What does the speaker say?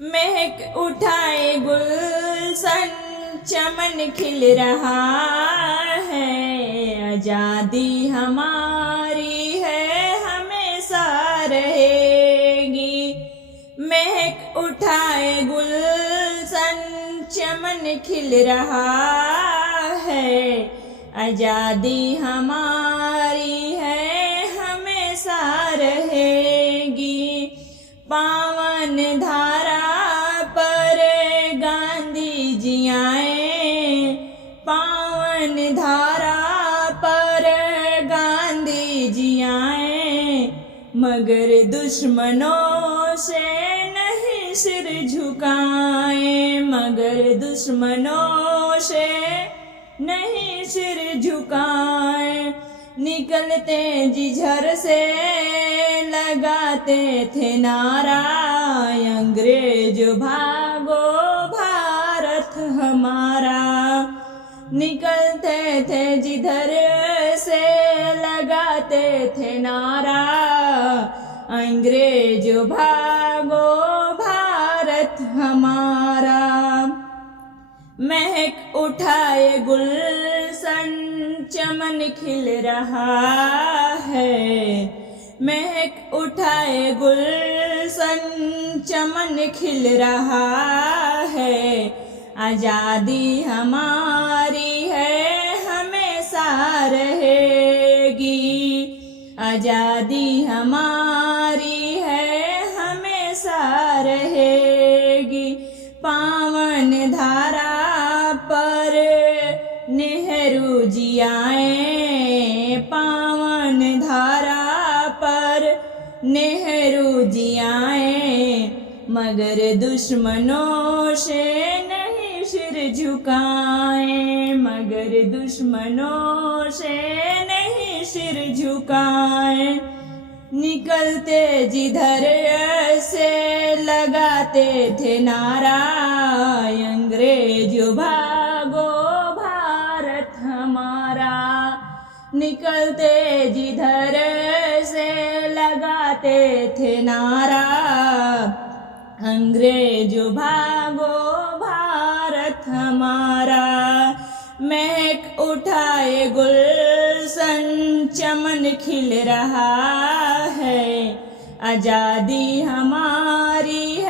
महक उठाए गुलशन, चमन खिल रहा है। आजादी हमारी है, हमेशा रहेगी। महक उठाए गुलशन, चमन खिल रहा है। आजादी हमारी है, हमेशा रहेगी। पावन धारा पर गांधी जी आए, पावन धारा पर गांधी जी आए। मगर दुश्मनों से नहीं सिर झुकाए, मगर दुश्मनों से नहीं सिर झुकाए। निकलते जिझर से लगाते थे नारा, अंग्रेज भागो भारत हमारा। निकलते थे जिधर से लगाते थे नारा, अंग्रेज भागो भारत हमारा। महक उठाए गुलशन, चमन खिल रहा है। महक उठाए गुलशन, चमन खिल रहा है। आजादी हमारी है, हमेशा रहेगी। आजादी हमारी है, हमेशा रहेगी। पावन धारा पर नेहरू जी आए, पावन धारा पर नेहरू जी आए। मगर दुश्मनों से नहीं सिर झुकाए, मगर दुश्मनों से नहीं सिर झुकाए। निकलते जिधर से लगाते थे नारा, अंग्रेज भागो भारत हमारा। निकलते जिधर से लगाते थे नारा, अंग्रेज भागो भारत हमारा। महक उठाए गुलशन, चमन खिल रहा है। आजादी हमारी है,